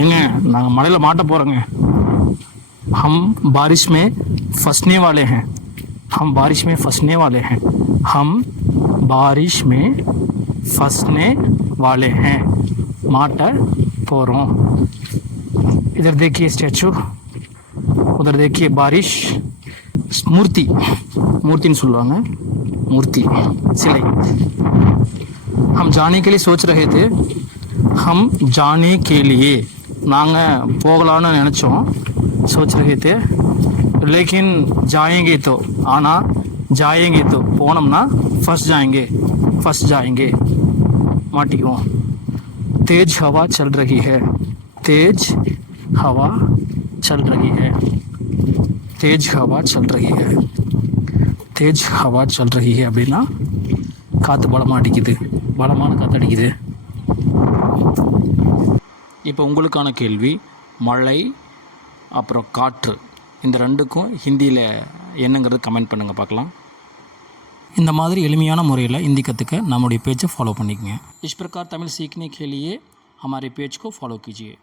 ஏங்க நாங்கள் மழையில் மாட்ட போகிறோங்க. हम बारिश में फंसने वाले हैं. हम बारिश में फंसने वाले हैं. हम बारिश में फंसने वाले हैं. माटा पोरों. इधर देखिए स्टैचू, उधर देखिए बारिश. मूर्ति, मूर्ति சொல்லுவாங்க, मूर्ति सिलाई. हम जाने के लिए सोच रहे थे. हम जाने के लिए நாங்கள் போகலான்னு நினச்சோம், सोच रहे थे. लेकिन जाएंगे तो आना, जाएंगे तो போனோம்னா फंस जाएंगे மாட்டிக்குவோம். तेज हवा चल रही है. तेज हवा चल रही है. तेज हवा चल रही है. तेज हवा चल रही है அப்படின்னா காற்று பலமாக அடிக்குது, பலமான காற்று அடிக்குது. இப்போ உங்களுக்கான கேள்வி, மழை அப்புறம் காற்று இந்த ரெண்டுக்கும் ஹிந்தியில் என்னங்கிறது கமெண்ட் பண்ணுங்கள் பார்க்கலாம். இந்த மாதிரி எளிமையான முறையில் ஹிந்தி கற்றுக்க நம்முடைய பேஜை ஃபாலோ பண்ணிக்கங்க. इस प्रकार तमिल सीखने के लिए हमारे पेज को फॉलो कीजिए.